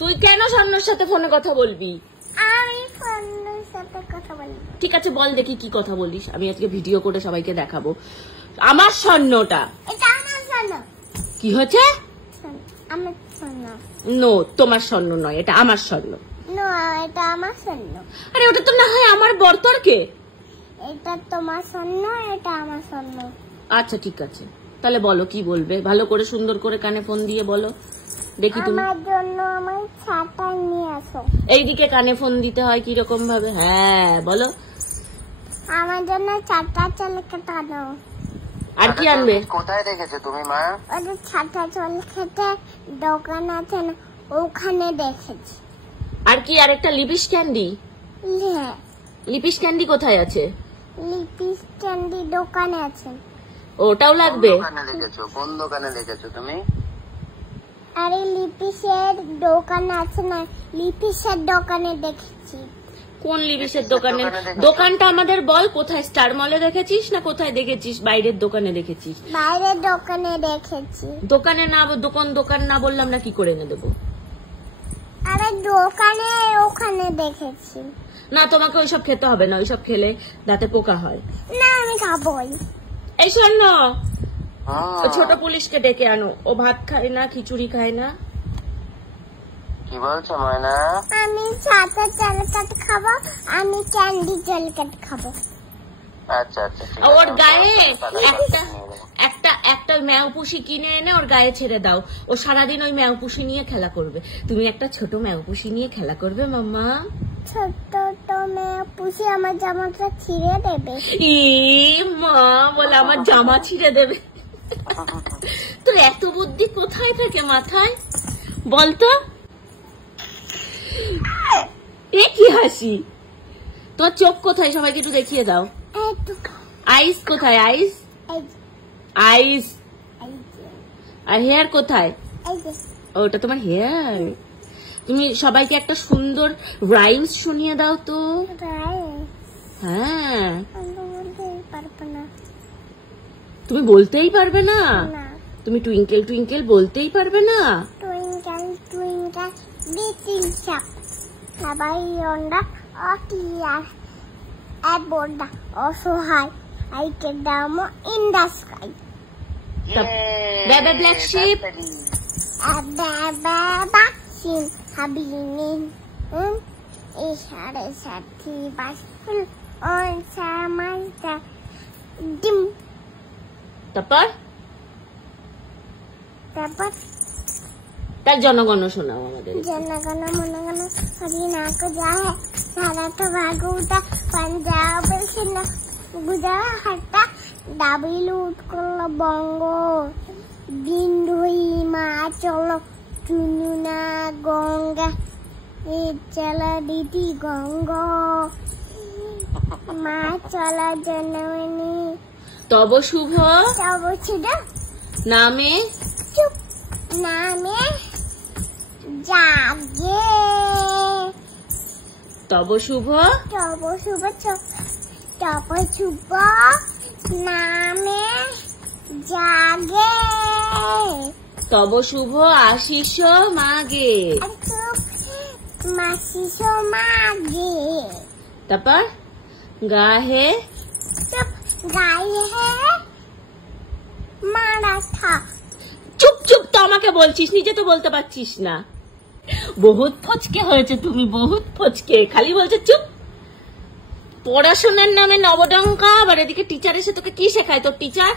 তুই কেন স্বর্ণর সাথে ফোনে কথা বলবি? আমি স্বর্ণর সাথে কথা বলবো। ঠিক আছে, বল দেখি কি কথা বলিস। আমি আজকে ভিডিও করে সবাইকে দেখাবো। আমার স্বর্ণটা। এটা আমার স্বর্ণ। কি হচ্ছে? আমার স্বর্ণ। নো, তোমার স্বর্ণ নয়, এটা আমার স্বর্ণ। নো, এটা আমার স্বর্ণ। আরে ওটা তো না হয় আমার বরতরকে। এটা তোমার স্বর্ণ, এটা আমার স্বর্ণ। আচ্ছা ঠিক আছে, তাহলে বলো কি বলবে, ভালো করে সুন্দর করে কানে ফোন দিয়ে বলো দেখি। তুমি আমার জন্য আমার ছাতা নিয়ে আসো। এইদিকে কানে ফোন দিতে হয় কি রকম ভাবে? হ্যাঁ বলো। আমার জন্য ছাতা চল খেতে আনো। আর কি আনবে? কোথায় দেখেছো তুমি মা? ওদের ছাতা চল খেতে দোকান আছে না, ওখানে দেখেছি। আর কি? আর একটা লিপিস ক্যান্ডি। হ্যাঁ, লিপিস ক্যান্ডি কোথায় আছে? লিপিস ক্যান্ডি দোকানে আছে। ওটাও লাগবে? কোন দোকানে দেখেছো তুমি? আরে লিপিসের দোকান আছে না, লিপিসের দোকানে দেখেছি। কোন লিপিসের দোকানে? দোকানটা আমাদের বল কোথায়? স্টার মলে দেখেছিস না কোথায় দেখেছিস? বাইরের দোকানে দেখেছিস? বাইরের দোকানে দেখেছি। দোকানে না, দোকান না বললাম না কি করে এনে দেবো? আরে দোকানে ওখানে দেখেছি। না, তোমাকে ওইসব খেতে হবে না, ওইসব খেলে দাঁতে পোকা হয়। না, আমি খাবোই। এই শোন, ছোট পুলিশকে ডেকে আনো, ও ভাত খায় না, খিচুড়ি খায় না। কি বলছো ময়না? আমি ছাতা চালকাট খাবো, আমি ক্যান্ডি চালকাট খাবো। আচ্ছা আচ্ছা, ওর গায়ে একটা ম্যাও পুষি কিনে এনে ওর গায়ে ছেড়ে দাও, ও সারাদিন ওই ম্যাও পুষি নিয়ে খেলা করবে। তুমি একটা ছোট ম্যাও পুষি নিয়ে খেলা করবে মাম্মা। ছোট তো মেয়ে পুষি আমার জামাটা ছিঁড়ে দেবে। ই মা বলে আমার জামা ছিঁড়ে দেবে। তোর এত বুদ্ধি কোথায় থাকে মাথায় বলতো? এ কি হাসি? তোর চোখ কোথায়? সবাইকে একটু দেখিয়ে দাও। আইস কোথায়? আইস আইস। আর হেয়ার কোথায়? ওটা তোমার হেয়ার। তুমি সবাইকে একটা সুন্দর রাইমস শুনিয়ে দাও তো। হ্যাঁ, তুমি বলতেই পারবে না? তুমি টুইঙ্কেল টুইঙ্কেল বলতেই পারবে না? টুইঙ্কেল টুইঙ্কেল লিটল স্টার, সবাই ওন্ডা অটিয়ার অ্যাবোর্ডা অসহায় আইকে দামো ইন দ্য স্কাই। বেবে ব্ল্যাক শিপ, বাবা সিন হাবিনিন এই সাড়ে সাথী বাস ফুল অন সামাইটা ডিম। তারপর তারপর তার জনগণ শোনাও আমাদের। जनगण मनगण हरिना को जाए सारा तो भागुता पंजाब से न गुजरात दाबी लूट कर बंगो बिंदुई हिमाचल चुनुना गंगा ये चला दीदी गंगा माँ चला जनवनी तब शुभ तब छिड़ा नामे चुप नामे जागे तब शुभ तब शुभ तब शुभ नामे जागे तब शुभ आशीष मागे मासीस मागे। তারপর গাহে तब गाये है माराठा। চুপ চুপ, তো আমাকে বলছিস, নিজে তো বলতে পারছিস না। বহুত ফচকে হয়েছে তুমি, বহুত ফচকে, খালি বলছে চুপ। পড়াশোনার নামে নবডঙ্কা, আবার এদিকে টিচার এসে তোকে কি শেখায়? তোর টিচার